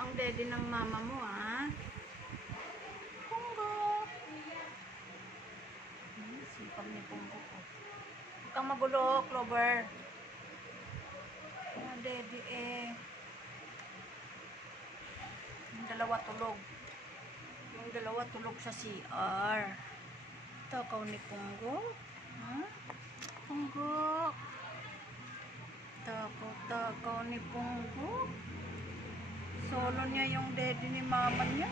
ang daddy ng mama mo, ha? Punggo. Sipag ni Punggo ko. Huwag kang magulo, Clover. Ang daddy yung dalawa tulog. Yung dalawa tulog sa CR. Takaw ni Punggo. Ha? Punggo. Takaw ni Punggo. Solo niya yung daddy ni mama niya.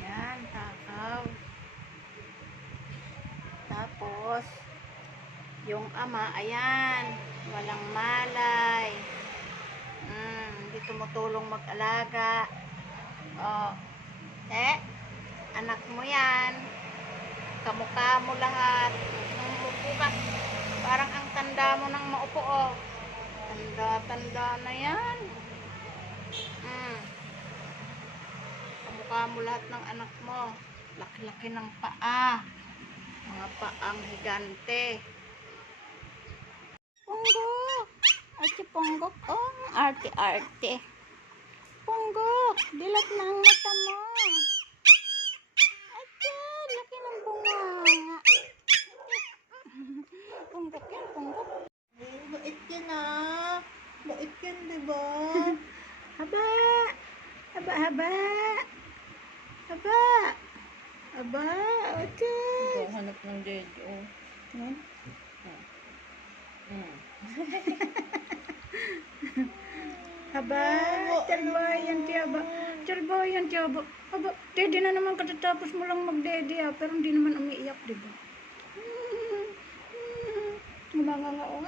Yan, takaw. Tapos, yung ama, ayan, walang malay. Hindi tumutulong mag-alaga. Oh, anak mo yan. Kamukha mo lahat. Umupo ka. Parang ang tanda mo nang maupo, oh. Tanda na yan. Kamukha mo lahat ng anak mo. Laki-laki ng paa. Mga paang higante. Punggo! Ay, si Punggo, oh, arte-arte. Punggo! Dilat na ang mata mo. Ay, laki ng bunga. Punggo yan, Punggo. Bait yan, ah. Bait yan, diba? Haba! Haba, haba! Haba! Haba! Okay. Ito, hanap ng dedo. Haba, charbayan tiyaba. Charbayan tiyaba. Haba, dede na naman katatapos mo lang magdede, ah. Pero hindi naman umiiyak, diba? Gumangangao.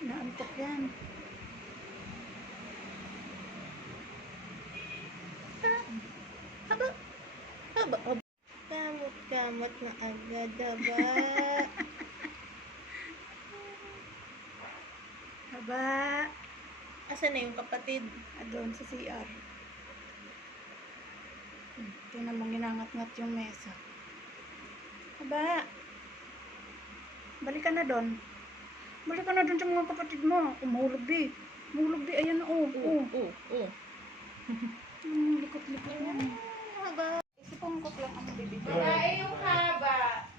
Naantok yan. Haba. Haba, haba. Kamot-kamot na agad, haba. Haba. Asan na yung kapatid? Doon sa CR. Tingnan mo, ginangat-ngat yung mesa. Haba. Balik ka na doon. Balik ka na doon sa mga kapatid mo. Mahulog di. Mahulog di. Ayan, likot-likot yan. Haba. Isipungkot lang ang bibig. Babae yung haba.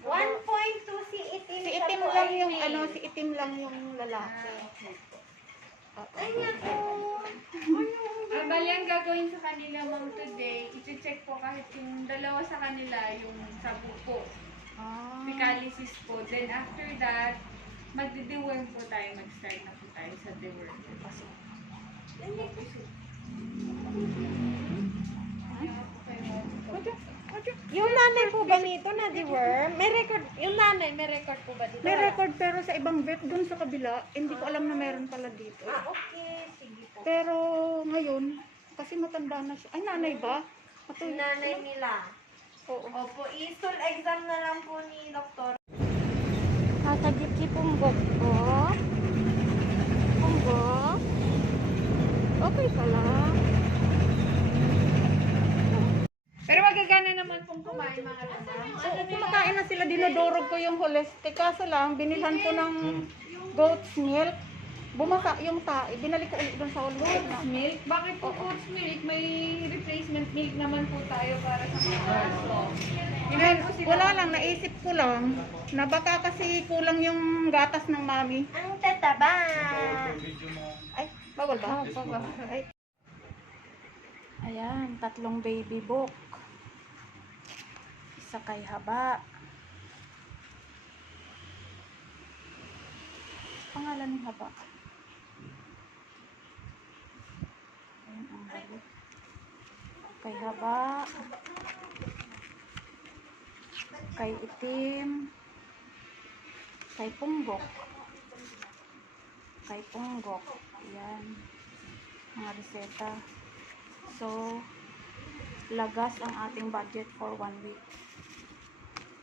1.2 si itim. Si itim lang yung si itim lang yung lalaki. Ay, naku. Bali, ang gagawin sa kanila, ma'am, today, i-check po kahit yung dalawa sa kanila, yung sa buko. Fecalysis po. Then, after that, magde-deworm po tayo. Mag-start na po tayo sa deworm. Yung nanay po ba nito na deworm? May record, yung nanay, may record po ba dito? May record pero sa ibang vet doon sa kabila, hindi ko alam na meron pala dito. Okay. Sige po. Pero ngayon, kasi matanda na siya. Ay, nanay ba? Si nanay nila. Oo. Opo, i-stool exam na lang po ni doktor. Kasagip si Punggo ko. Punggo. Okay pala. Pero magagana naman pong kumain mga lama. Oo, kumakain na sila. Dinodorog ko yung holistic. Kaso lang, binilhan ko ng goat's milk. Bumasa yung tae. Binalik ko ulit doon sa holistic na. Milk? Bakit po goat's milk? May replacement milk naman po tayo para sa mga aso. Wala lang, naisip ko lang na baka kasi kulang yung gatas ng mami. Ang tataba. Ay, bawal ba? Ay. Ayan, 3 baby book. Isa kay haba. Pangalan ng haba. Ayan ang balik. Kay haba. Kay itim. Kay punggok. Kay punggok. Ayan. Mga reseta. So, lagas ang ating budget for 1 week.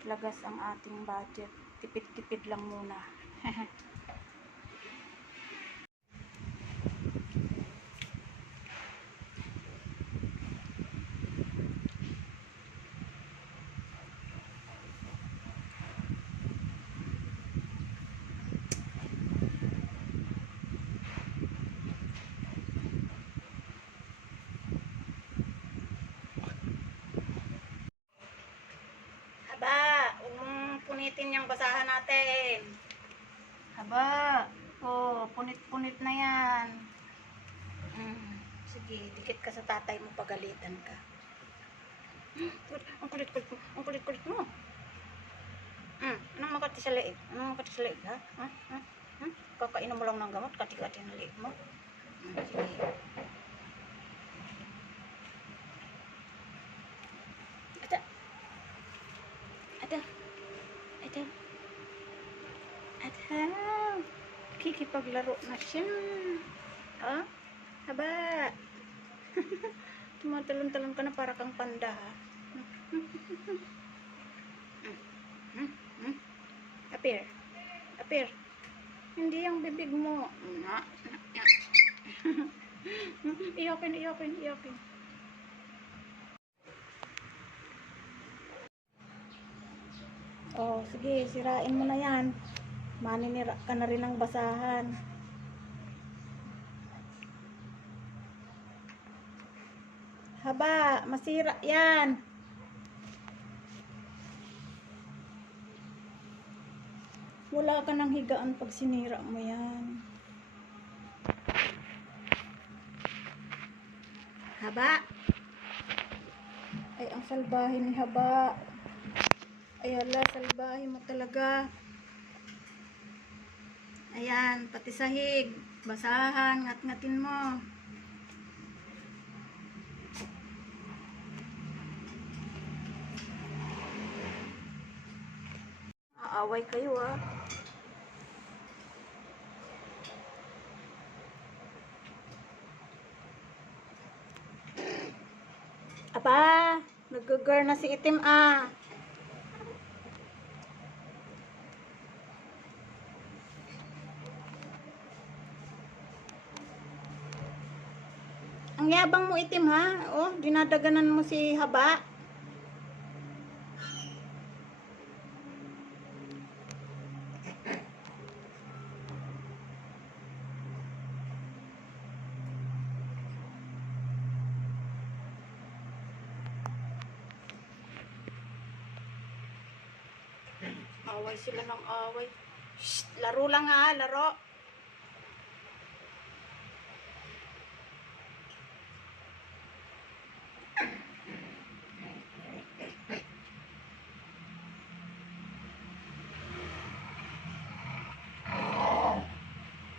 Lagas ang ating budget. Tipid-tipid lang muna. basahan natin. Haba. Oh, punit-punit na yan. Sige, dikit ka sa tatay mo, pagalitan ka. Ang kulit-kulit mo. Ang kulit-kulit mo. Anong makati sa leeg? Anong makati sa leeg, ha? Kakainom mo lang ng gamot, kati-kati ng leeg mo. Sige. Ata. Ata. Ata. Ata. Kikipaglaro na siya. Oh, haba. Tumatalon-talon ka na para kang panda, ha? Appear. Appear. Hindi yung bibig mo. Iyakin, iyakin, iyakin. Oh, sige, sirain mo na yan. Maninira ka na rin ng basahan. Haba, masira yan. Wala ka nang higaan pag sinira mo yan. Haba. Ay, ang salbahe ni Haba. Ay, ala, salbahe mo talaga. Ayan, pati sahig. Basahan, ngat-ngatin mo. Aaway kayo, ah. Aba, nag-girl na si Itim, ah. Ang yabang mo, Itim, ha? Oh, dinadaganan mo si Haba. Away sila ng away. Shh, laro lang, ha, laro.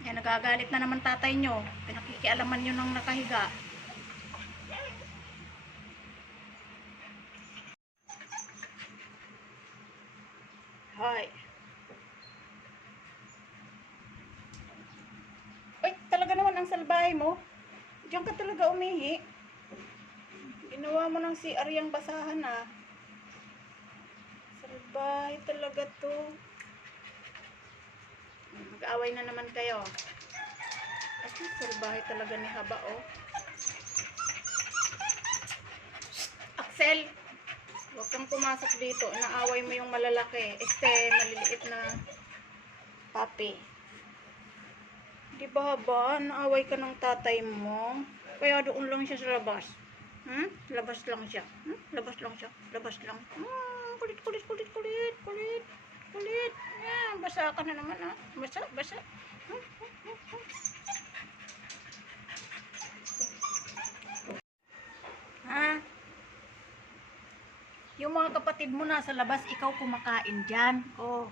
Yan, nagagalit na naman tatay nyo. Pinakikialaman nyo ng nakahiga. Hoy. Uy, talaga naman ang salbahe mo. Diyan ka talaga umihi. Ginawa mo ng CR yung basahan, ah. Salbahe talaga to. Mag-away na naman kayo. At salbahe talaga ni Haba, oh. Axel, huwag kang pumasok dito. Naaway mo yung malalaki. Maliliit na papi. Di ba, Haba? Naaway ka ng tatay mo. Kaya doon lang siya sa labas. Labas lang siya. Labas lang siya. Labas lang. Kulit, kulit, kulit, kulit, kulit. Kulit. Yan, basa ka na naman, ha? Basa, basa. Ha? Yung mga kapatid mo nasa labas, ikaw kumakain dyan. Oh.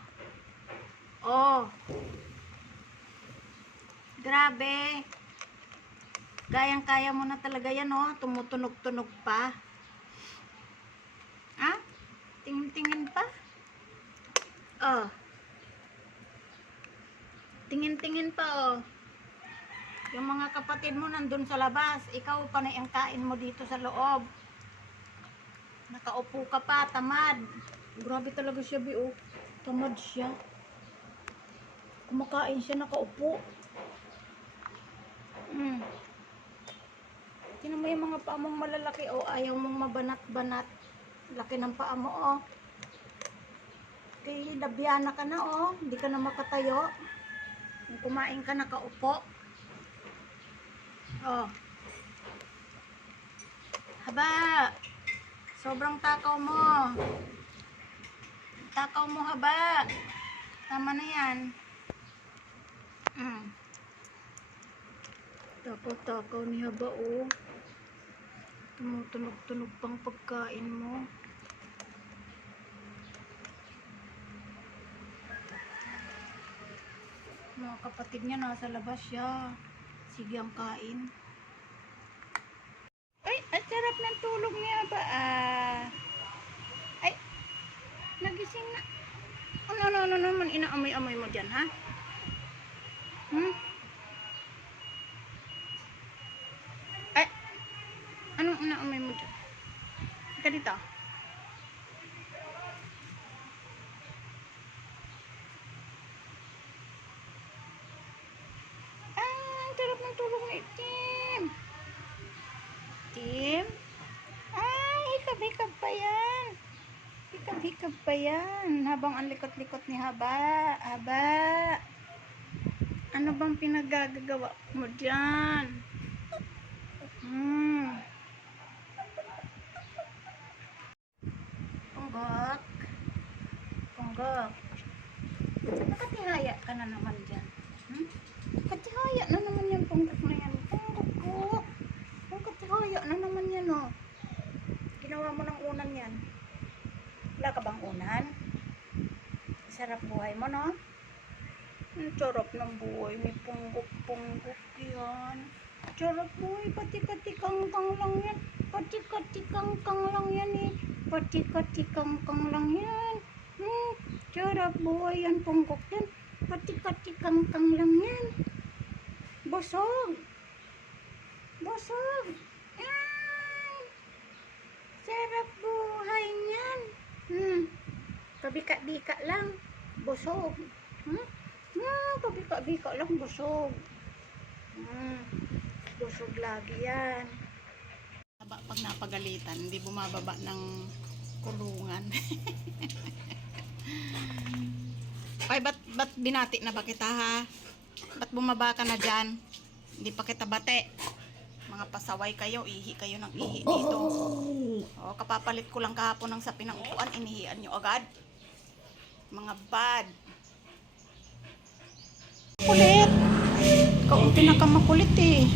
Oh. Grabe. Gayang-kaya mo na talaga yan, oh. Tumutunog-tunog pa. Ha? Tingin-tingin pa. Oh. Tingin-tingin pa, oh. Yung mga kapatid mo nandun sa labas, ikaw pa na ang kain mo dito sa loob. Nakaupo ka pa, tamad. Grabe talaga siya, Bi, oh. Tamad siya. Kumakain siya, nakaupo. Tingnan mo yung mga paa mong malalaki, oh. Ayaw mong mabanat-banat. Laki ng paa mo, oh. Kay labyana ka na, oh. Hindi ka na makatayo. Kung kumain ka, nakaupo. Oh. Haba. Sobrang takaw mo. Takaw mo, Haba. Tama na yan. Takaw-takaw ni Haba, oh. Tumutunog-tunog pang pagkain mo. Mga kapatid niya nasa labas siya. Sige ang kain. Ay, ang sarap ng tulog niya ba? Ay, nagising na. Ano naman inaamoy-amoy mo dyan, ha? Ay, anong inaamoy mo dyan? Ika dito. Ang sarap ng tulog ni Tim. Tim? Ay, hikab-hikab pa yan. Hikab-hikab pa yan. Habang ang likot-likot ni Haba. Haba. Ano bang pinagagagawa mo dyan? Punggok. Punggok. Nakatihaya ka na naman dyan. Nakatihaya na naman yan, punggok na yan. Punggok. Nakatihaya na naman yan, oh. Ginawa mo ng unan yan. Wala ka bang unan? Sarap buhay mo, no? Ang sarap ng buhay. May punggok-punggok yan. Sarap buhay. Pati-kati-kang-kang lang yan. Pati-kati-kang-kang lang yan, eh. Pati-kati-kang-kang lang yan. Sarap buhay yan, punggok yan. Pati-kati-kang-kang lang yan. Busog. Busog. Sarap buhay niyan. Pabika-bika lang. Busog. Pabika-bika lang. Busog. Busog lagi yan. Pag napagalitan, hindi bumababa ng kulungan. Ay, ba't binati na ba kita, ha? Ba't bumaba ka na dyan? Hindi pa kita bate. Mga pasaway kayo, ihi kayo ng ihi dito. O, kapapalit ko lang kahapon ng sapi ng upuan, inihian nyo agad. Mga bad. Kulit. Ikaw ang pinakamakulit, eh.